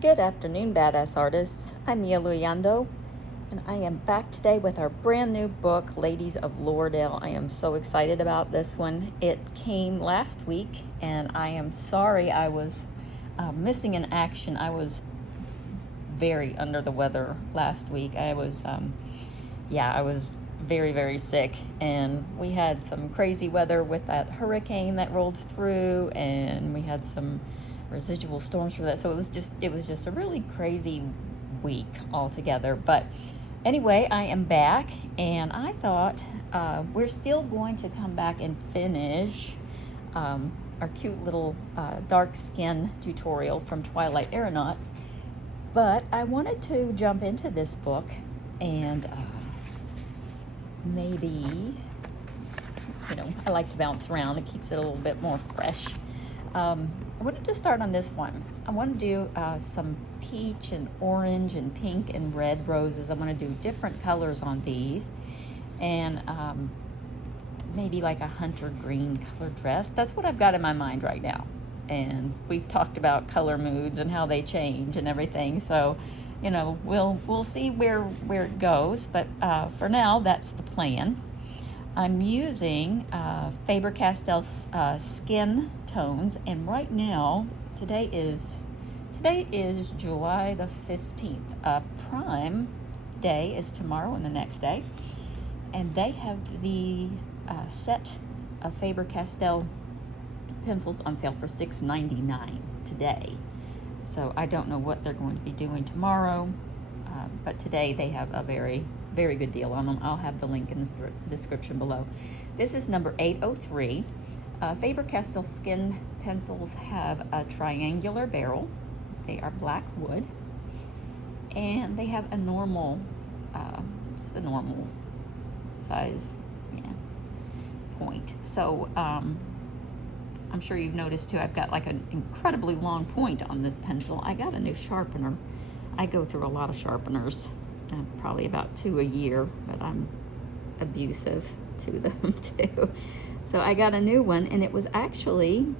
Good afternoon, badass artists. I'm Mia Luyando, and I am back today with our brand new book, Ladies of Loradale. I am so excited about this one. It came last week, and I am sorry I was missing in action. I was very under the weather last week. I was very, very sick, and we had some crazy weather with that hurricane that rolled through, and we had some residual storms for that. So it was just a really crazy week altogether. But anyway, I am back, and I thought we're still going to come back and finish our cute little dark skin tutorial from Twilight Aeronauts. But I wanted to jump into this book and maybe, I like to bounce around. It keeps it a little bit more fresh. I wanted to start on this one. I want to do some peach and orange and pink and red roses. I want to do different colors on these, and maybe like a hunter green color dress. That's what I've got in my mind right now. And we've talked about color moods and how they change and everything. So, we'll see where it goes. But for now, that's the plan. I'm using Faber Castell skin tones, and right now, today is July the 15th. Prime Day is tomorrow and the next day, and they have the set of Faber Castell pencils on sale for $6.99 today. So I don't know what they're going to be doing tomorrow, but today they have a very, very good deal on them. I'll have the link in the description below. This is number 803. Faber Castell skin pencils have a triangular barrel. They are black wood, and they have a normal, just a normal size point. So I'm sure you've noticed too, I've got like an incredibly long point on this pencil. I got a new sharpener. I go through a lot of sharpeners, probably about 2 a year, but I'm abusive to them too. So I got a new one, and it was actually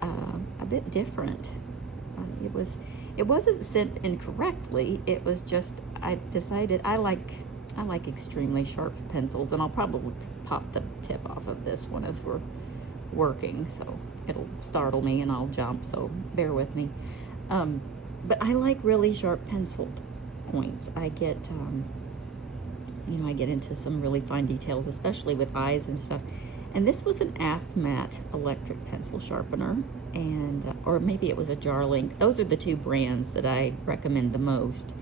a bit different. It wasn't sent incorrectly. It was just, I decided I like extremely sharp pencils, and I'll probably pop the tip off of this one as we're working, so it'll startle me and I'll jump, so bear with me. But I like really sharp penciled points. I get I get into some really fine details, especially with eyes and stuff. And this was an Athmat electric pencil sharpener, and or maybe it was a Jarlink. Those are the two brands that I recommend the most.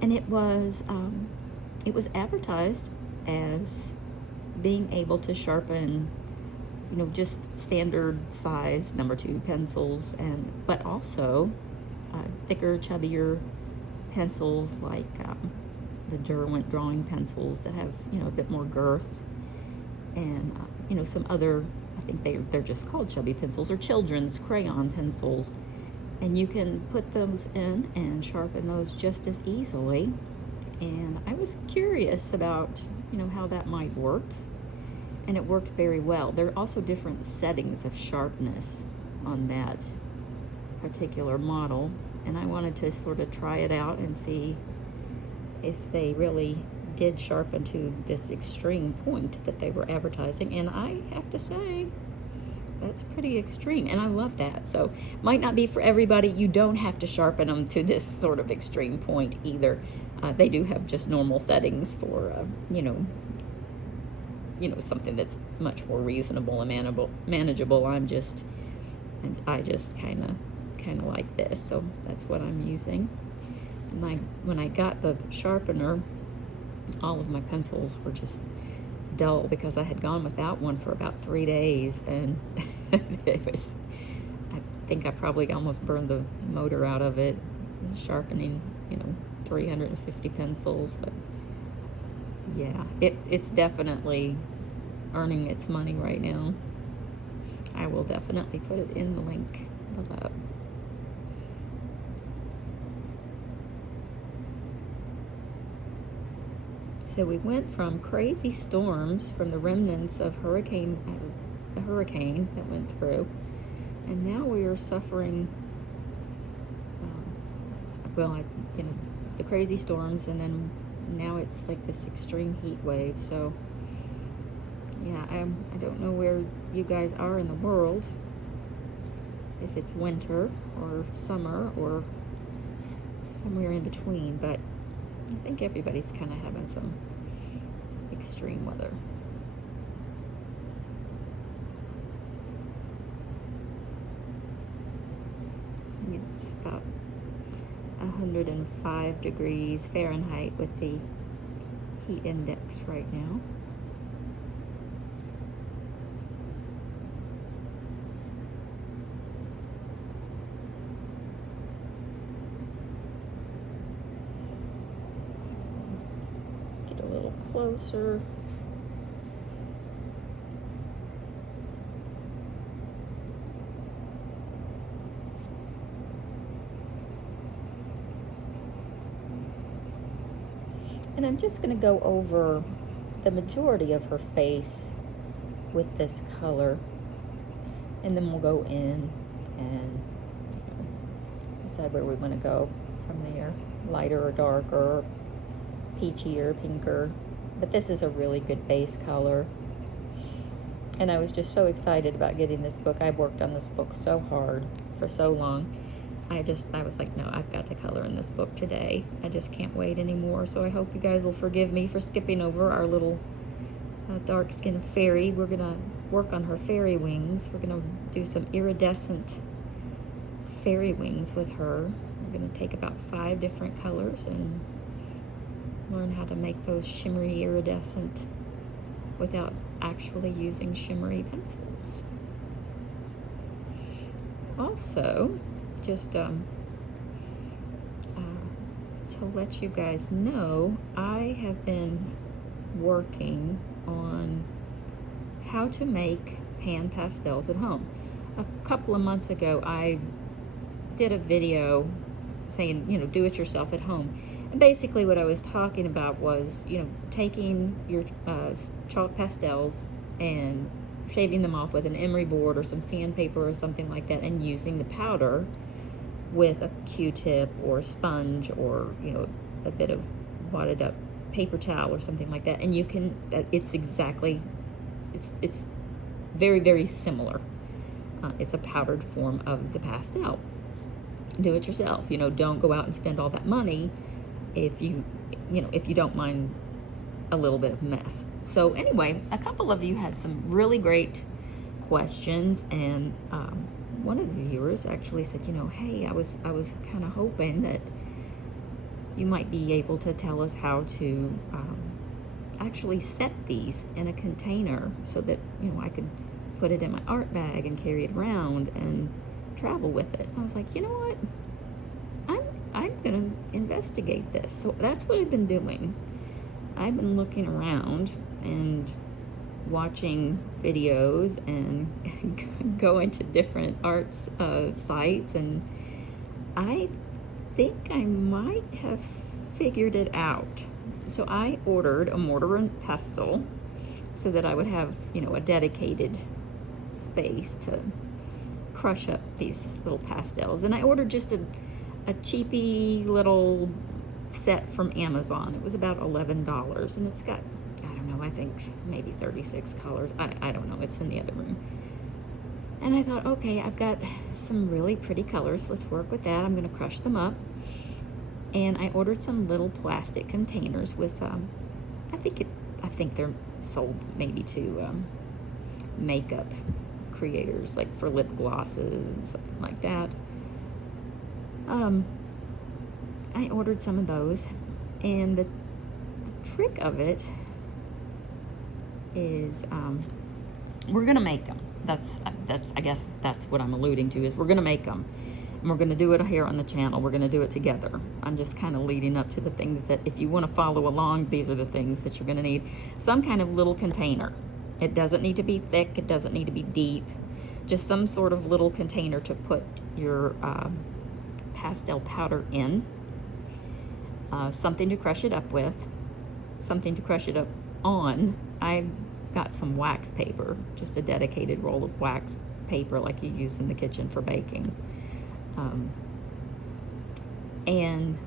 And it was advertised as being able to sharpen just standard size number 2 pencils, but also thicker, chubbier pencils like the Derwent drawing pencils that have a bit more girth, and some other, I think they're just called chubby pencils, or children's crayon pencils, and you can put those in and sharpen those just as easily. And I was curious about how that might work. And it worked very well. There are also different settings of sharpness on that particular model, and I wanted to sort of try it out and see if they really did sharpen to this extreme point that they were advertising. And I have to say, that's pretty extreme, and I love that. So might not be for everybody. You don't have to sharpen them to this sort of extreme point either. They do have just normal settings for something that's much more reasonable and manageable. I just kind of like this, so that's what I'm using. And when I got the sharpener, all of my pencils were just dull because I had gone without one for about 3 days, and I think I probably almost burned the motor out of it, sharpening 350 pencils. But yeah, it's definitely earning its money right now. I will definitely put it in the link below. So we went from crazy storms from the remnants of the hurricane that went through, and now we are suffering well, you know, the crazy storms, and then now it's like this extreme heat wave. So yeah, I don't know where you guys are in the world, if it's winter or summer or somewhere in between, but I think everybody's kind of having some extreme weather. It's about 105 degrees Fahrenheit with the heat index right now. Get a little closer. And I'm just going to go over the majority of her face with this color, and then we'll go in and decide where we want to go from there, lighter or darker, peachy or pinker. But this is a really good base color, and I was just so excited about getting this book. I've worked on this book so hard for so long. I was like, no, I've got to color in this book today. I just can't wait anymore. So I hope you guys will forgive me for skipping over our little dark-skinned fairy. We're gonna work on her fairy wings. We're gonna do some iridescent fairy wings with her. We're gonna take about 5 different colors and learn how to make those shimmery iridescent without actually using shimmery pencils. Also, just to let you guys know, I have been working on how to make pan pastels at home. A couple of months ago, I did a video saying, you know, do it yourself at home. And basically what I was talking about was, you know, taking your chalk pastels and shaving them off with an emery board or some sandpaper or something like that, and using the powder with a Q-tip or a sponge, or, you know, a bit of wadded up paper towel or something like that. And you can, it's very, very similar. It's a powdered form of the pastel. Do it yourself. You know, don't go out and spend all that money if you don't mind a little bit of mess. So anyway, a couple of you had some really great questions, and one of the viewers actually said, you know, hey, I was kind of hoping that you might be able to tell us how to actually set these in a container so that, you know, I could put it in my art bag and carry it around and travel with it. I was like, you know what? I'm gonna investigate this. So that's what I've been doing. I've been looking around and watching videos and going to different arts sites, and I think I might have figured it out. So I ordered a mortar and pestle so that I would have, you know, a dedicated space to crush up these little pastels. And I ordered just a cheapy little set from Amazon. It was about $11, and it's got, I don't know, I think maybe 36 colors. I don't know, it's in the other room. And I thought, okay, I've got some really pretty colors. Let's work with that. I'm gonna crush them up. And I ordered some little plastic containers with, I think they're sold maybe to makeup creators, like for lip glosses and something like that. I ordered some of those, and the trick of it is we're gonna make them. I guess that's what I'm alluding to, is we're gonna make them, and we're gonna do it here on the channel. We're gonna do it together. I'm just kind of leading up to the things that, if you want to follow along, these are the things that you're gonna need. Some kind of little container. It doesn't need to be thick, it doesn't need to be deep, just some sort of little container to put your pastel powder in, something to crush it up with, something to crush it up on. I've got some wax paper, just a dedicated roll of wax paper like you use in the kitchen for baking. and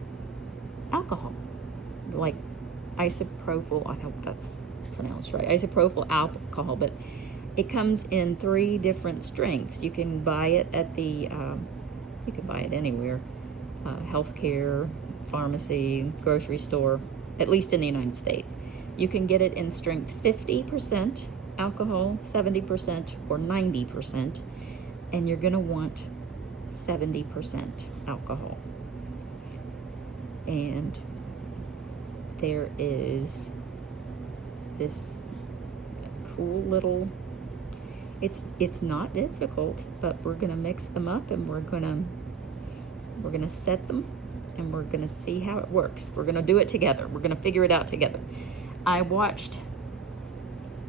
alcohol, like isopropyl, I hope that's pronounced right, isopropyl alcohol, but it comes in 3 different strengths. You can buy it at the, you can buy it anywhere, healthcare, pharmacy, grocery store, at least in the United States. You can get it in strength 50% alcohol, 70%, or 90%, and you're gonna want 70% alcohol. And there is this cool little, it's not difficult, but we're gonna mix them up, and we're gonna set them, and we're gonna see how it works. We're gonna do it together. We're gonna figure it out together. I watched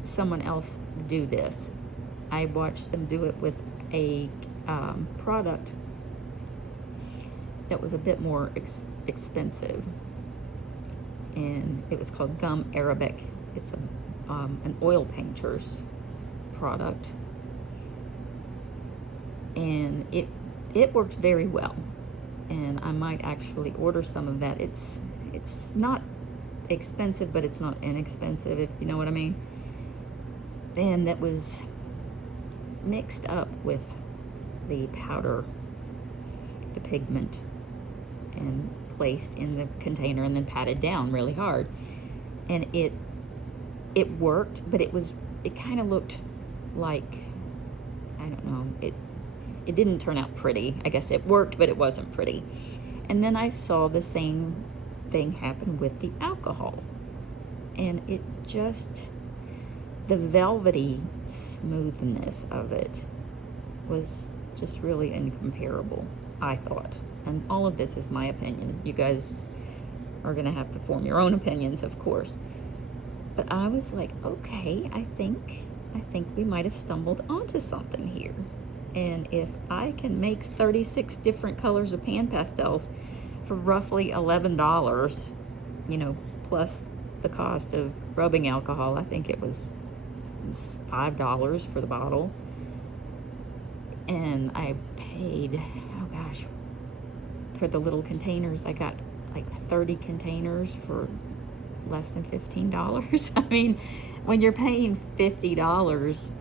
someone else do this. I watched them do it with a product that was a bit more expensive, and it was called Gum Arabic. It's an oil painter's product, and it worked very well, and I might actually order some of that. It's not expensive, but it's not inexpensive, if you know what I mean. And that was mixed up with the powder, the pigment, and placed in the container and then patted down really hard. And it worked, but it kind of looked like, I don't know, it didn't turn out pretty. I guess it worked, but it wasn't pretty. And then I saw the same thing happen with the alcohol, and it just, the velvety smoothness of it was just really incomparable, I thought. And all of this is my opinion. You guys are gonna have to form your own opinions, of course. But I was like, okay, I think we might have stumbled onto something here. And if I can make 36 different colors of pan pastels for roughly $11, you know, plus the cost of rubbing alcohol, I think it was $5 for the bottle. And I paid, oh gosh, for the little containers, I got like 30 containers for less than $15. I mean, when you're paying $50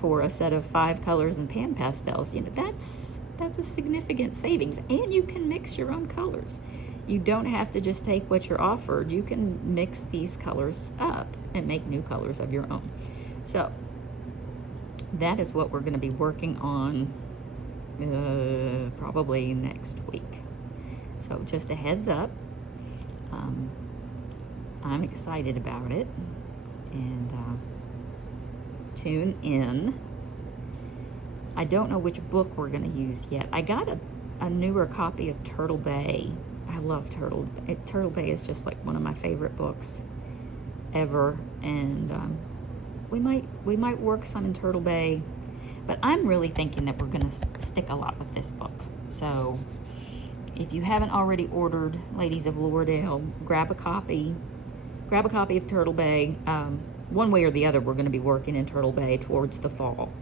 for a set of 5 colors in pan pastels, you know, that's a significant savings. And you can mix your own colors. You don't have to just take what you're offered. You can mix these colors up and make new colors of your own. So that is what we're going to be working on probably next week. So just a heads up. I'm excited about it, and tune in. I don't know which book we're going to use yet. I got a newer copy of Turtle Bay. I love Turtle Bay is just like one of my favorite books ever, and we might work some in Turtle Bay, but I'm really thinking that we're going to stick a lot with this book. So if you haven't already ordered Ladies of Loradale, grab a copy of Turtle Bay. One way or the other, we're going to be working in Turtle Bay towards the fall.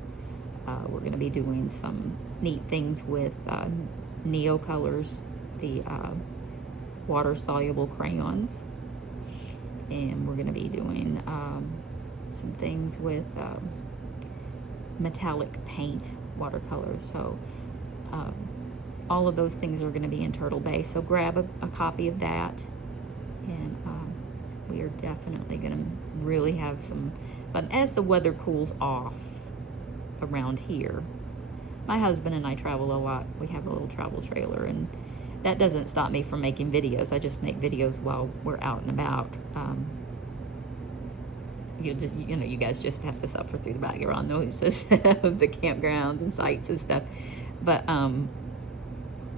We're going to be doing some neat things with Neo Colors, the water-soluble crayons. And we're going to be doing some things with metallic paint watercolors. So all of those things are going to be in Turtle Bay. So grab a copy of that, and we are definitely going to really have some fun as the weather cools off around here. My husband and I travel a lot. We have a little travel trailer, and that doesn't stop me from making videos. I just make videos while we're out and about. You guys just have to suffer through the background noises of the campgrounds and sites and stuff. But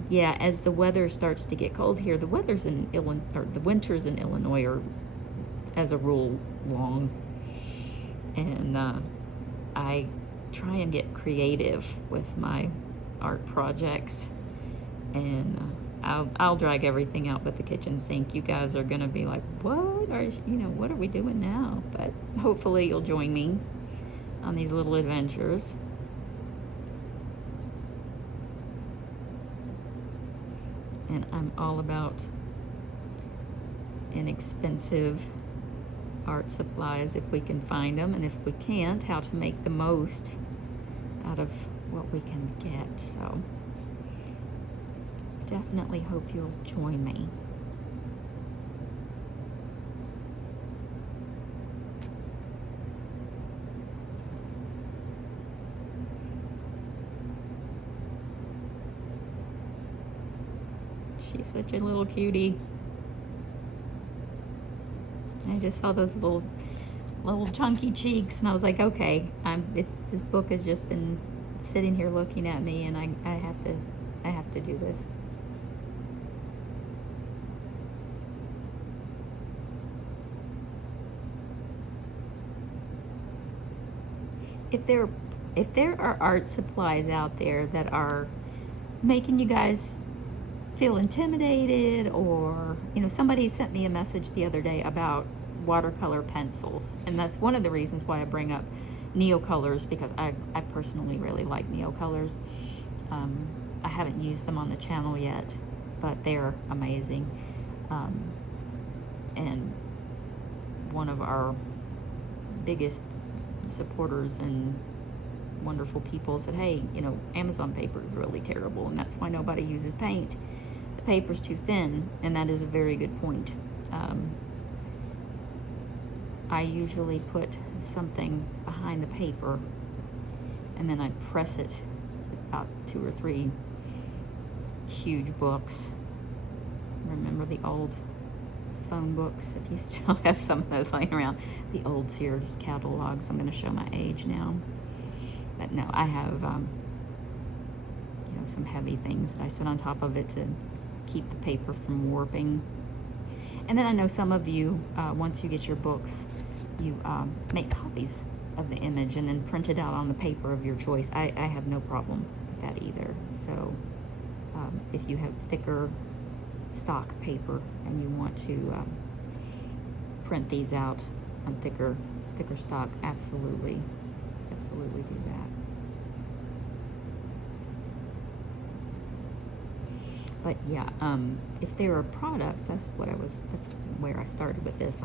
yeah, as the weather starts to get cold here, the winters in Illinois are, as a rule, long, and I try and get creative with my art projects, and I'll drag everything out but the kitchen sink. You guys are gonna be like, what are we doing now? But hopefully you'll join me on these little adventures. and I'm all about inexpensive art supplies if we can find them, and if we can't, how to make the most out of what we can get. So definitely hope you'll join me. She's such a little cutie. I just saw those little chunky cheeks, and I was like, okay, this book has just been sitting here looking at me, and I have to do this. If there are art supplies out there that are making you guys feel intimidated, or somebody sent me a message the other day about watercolor pencils, and that's one of the reasons why I bring up Neocolors, because I personally really like Neocolors. I haven't used them on the channel yet, but they're amazing, and one of our biggest supporters and wonderful people said, hey, Amazon paper is really terrible, and that's why nobody uses paint. The paper's too thin, and that is a very good point. I usually put something behind the paper, and then I press it, about 2 or 3 huge books. Remember the old phone books, if you still have some of those laying around, the old Sears catalogs. I'm going to show my age now, but no, I have some heavy things that I sit on top of it to keep the paper from warping. And then I know some of you, once you get your books, you make copies of the image and then print it out on the paper of your choice. I have no problem with that either. So if you have thicker stock paper and you want to print these out on thicker stock, absolutely do that. But yeah, if there are products, that's where I started with this.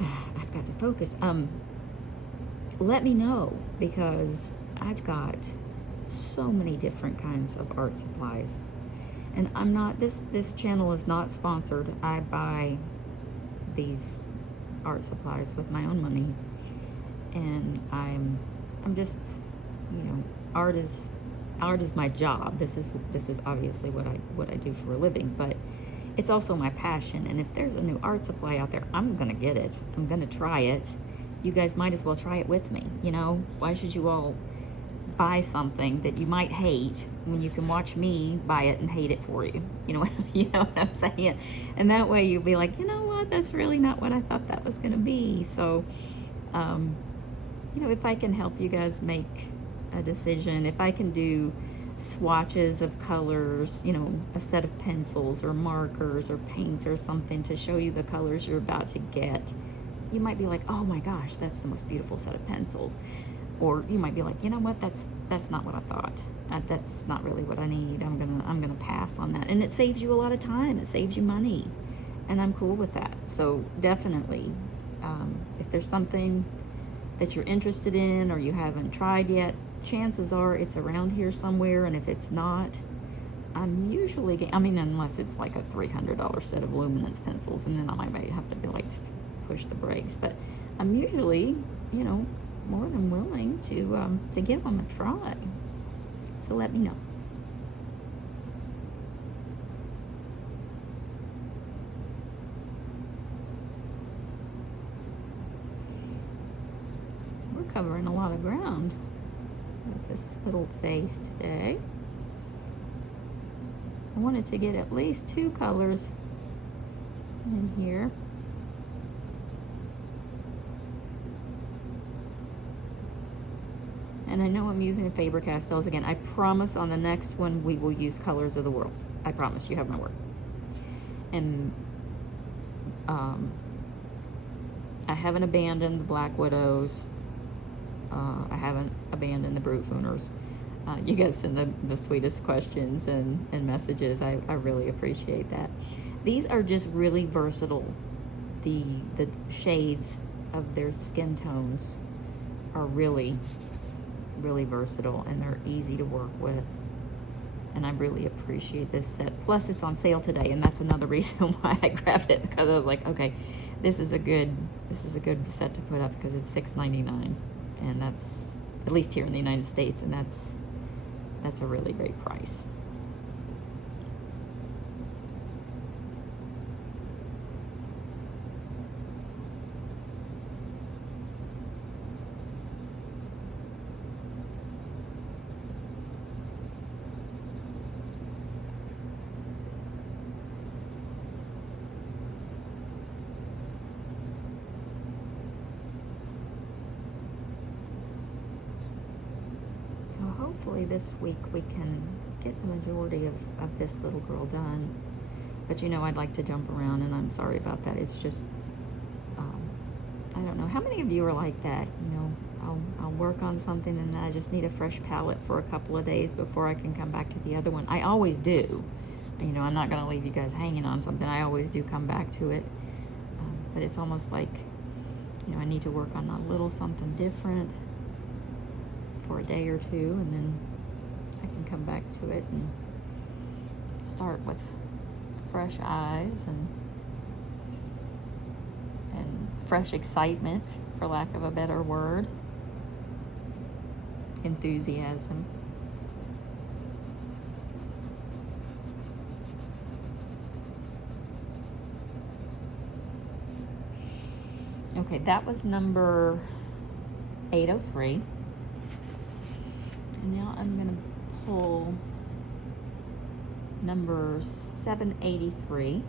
I've got to focus. Let me know, because I've got so many different kinds of art supplies. And I'm not, this channel is not sponsored. I buy these art supplies with my own money. And I'm just, art is my job. This is obviously what I do for a living, but it's also my passion. And if there's a new art supply out there, I'm gonna get it. I'm gonna try it. You guys might as well try it with me. Why should you all buy something that you might hate when you can watch me buy it and hate it for you? You know what I'm saying? And that way you'll be like, you know what, that's really not what I thought that was gonna be. So if I can help you guys make a decision, if I can do swatches of colors, a set of pencils or markers or paints or something to show you the colors you're about to get, you might be like, oh my gosh, that's the most beautiful set of pencils. Or you might be like, you know what, that's not what I thought. That's not really what I need. I'm gonna pass on that. And it saves you a lot of time. It saves you money, and I'm cool with that. So definitely, if there's something that you're interested in or you haven't tried yet, chances are it's around here somewhere. And if it's not, I'm usually, unless it's like a $300 set of luminance pencils, and then I might have to be like, push the brakes. But I'm usually, more than willing to give them a try. So let me know. We're covering a lot of ground with this little face today. I wanted to get at least 2 colors in here. And I know I'm using Faber Castells again. I promise on the next one we will use Colors of the World. I promise, you have my word. And I haven't abandoned the Black Widows. I haven't abandoned the Brute Fooners. You guys send the sweetest questions and messages. I really appreciate that. These are just really versatile. The shades of their skin tones are really, really versatile, and they're easy to work with. And I really appreciate this set. Plus, it's on sale today, and that's another reason why I grabbed it, because I was like, okay, this is a good set to put up, because it's $6.99, and that's at least here in the United States, and that's a really great price. Hopefully this week we can get the majority of this little girl done. But you know, I'd like to jump around, and I'm sorry about that. It's just, I don't know. How many of you are like that? You know, I'll work on something, and then I just need a fresh palette for a couple of days before I can come back to the other one. I always do. You know, I'm not going to leave you guys hanging on something. I always do come back to it. But it's almost like, you know, I need to work on a little something different for a day or two, and then I can come back to it and start with fresh eyes and fresh excitement, for lack of a better word, enthusiasm. Okay, that was number 803. And now I'm going to pull number 783.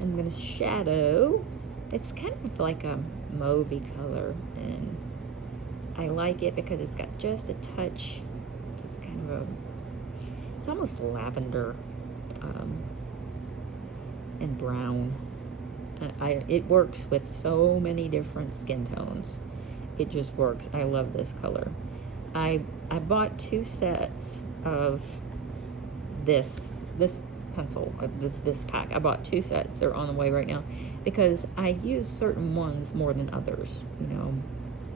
I'm going to shadow. It's kind of like a mauvey color, and I like it because it's got just a touch, kind of it's almost lavender and brown. It works with so many different skin tones. It just works. I love this color. I bought 2 sets of this pencil, this pack. I bought 2 sets. They're on the way right now because I use certain ones more than others, you know,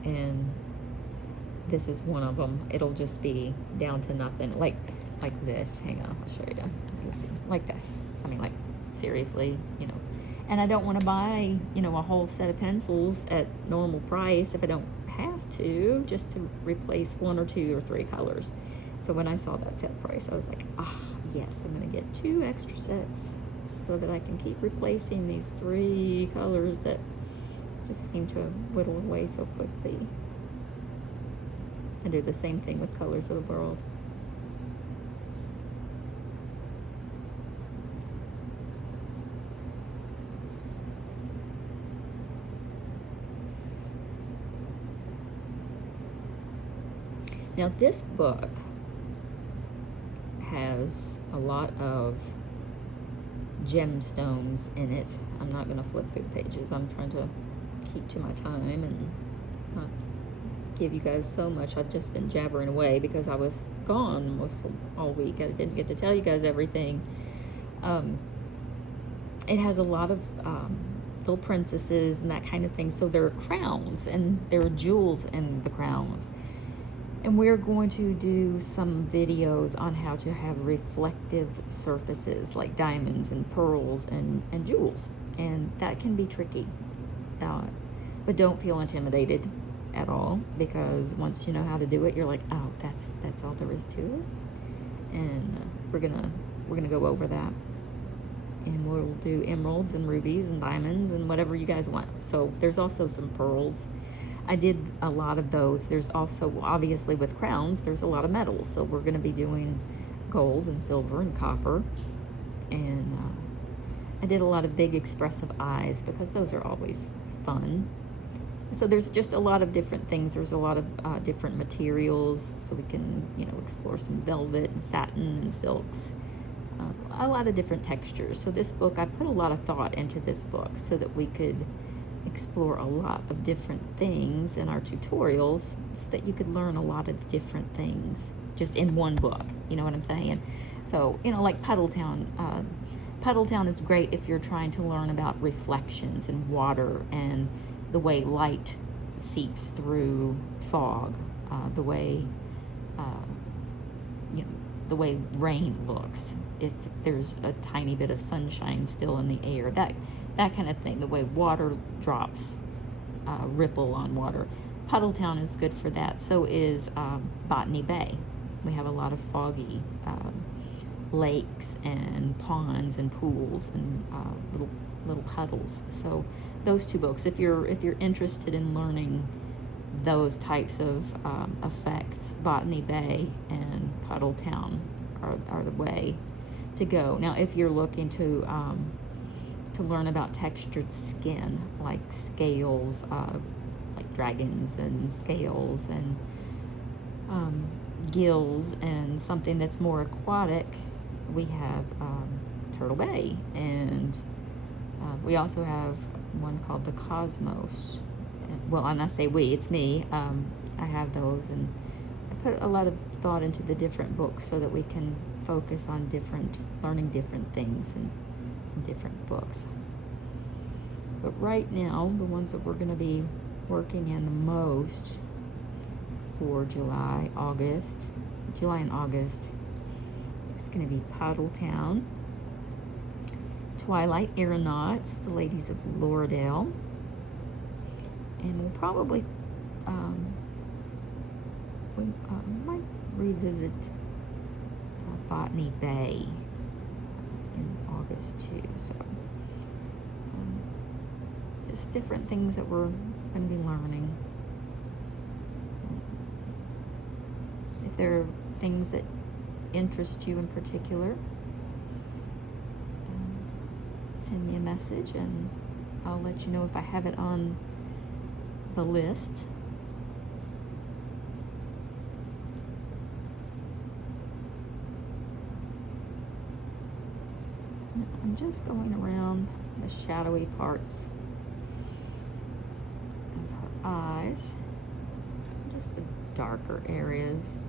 and this is one of them. It'll just be down to nothing, like this. Hang on, I'll show you. You see, like this. I mean, like, seriously, you know. And I don't want to buy, you know, a whole set of pencils at normal price if I don't have to, just to replace 1 or 2 or 3 colors. So when I saw that set price, I was like, yes, I'm gonna get 2 extra sets so that I can keep replacing these 3 colors that just seem to whittle away so quickly. I do the same thing with Colors of the World. Now this book has a lot of gemstones in it. I'm not going to flip through the pages. I'm trying to keep to my time and not give you guys so much. I've just been jabbering away because I was gone most all week. I didn't get to tell you guys everything. It has a lot of little princesses and that kind of thing. So there are crowns and there are jewels in the crowns. And we're going to do some videos on how to have reflective surfaces like diamonds and pearls and jewels. And that can be tricky. But don't feel intimidated at all, because once you know how to do it, you're like, oh, that's all there is to it. And we're gonna go over that. And we'll do emeralds and rubies and diamonds and whatever you guys want. So there's also some pearls. I did a lot of those. There's also, obviously with crowns, there's a lot of metals. So we're going to be doing gold and silver and copper. And I did a lot of big expressive eyes because those are always fun. So there's just a lot of different things. There's a lot of different materials. So we can, you know, explore some velvet and satin and silks. A lot of different textures. So this book, I put a lot of thought into this book so that we could explore a lot of different things in our tutorials, so that you could learn a lot of different things just in one book. You know what I'm saying? So, you know, like Puddletown. Puddletown is great if you're trying to learn about reflections in water and the way light seeps through fog, the way you know, the way rain looks, if there's a tiny bit of sunshine still in the air, that kind of thing, the way water drops ripple on water. Puddletown is good for that. So is Botany Bay. We have a lot of foggy lakes and ponds and pools and little puddles. So those two books, if you're interested in learning those types of effects, Botany Bay and Puddletown are the way to go. Now, if you're looking to learn about textured skin, like scales, like dragons and scales and gills, and something that's more aquatic, we have Turtle Bay, and we also have one called the Cosmos. Well, and I say we, it's me. I have those, and I put a lot of thought into the different books so that we can focus on learning different things in different books. But right now, the ones that we're going to be working in the most for July and August, it's going to be Puddletown, Twilight Aeronauts, the Ladies of Loradale, and we'll probably we might revisit Botany Bay in August too. So just different things that we're going to be learning. If there are things that interest you in particular, send me a message and I'll let you know if I have it on the list. I'm just going around the shadowy parts of her eyes, just the darker areas.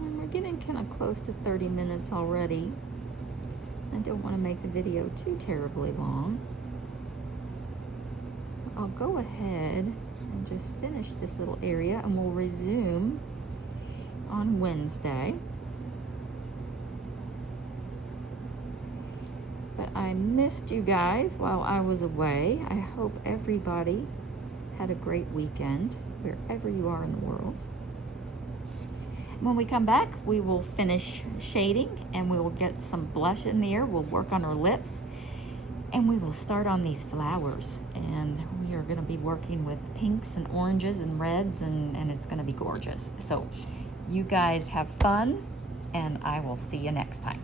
And we're getting kind of close to 30 minutes already. I don't want to make the video too terribly long. I'll go ahead and just finish this little area, and we'll resume on Wednesday. But I missed you guys while I was away. I hope everybody had a great weekend, wherever you are in the world. When we come back, we will finish shading, and we will get some blush in there. We'll work on our lips, and we will start on these flowers. And we are going to be working with pinks and oranges and reds, and it's going to be gorgeous. So you guys have fun, and I will see you next time.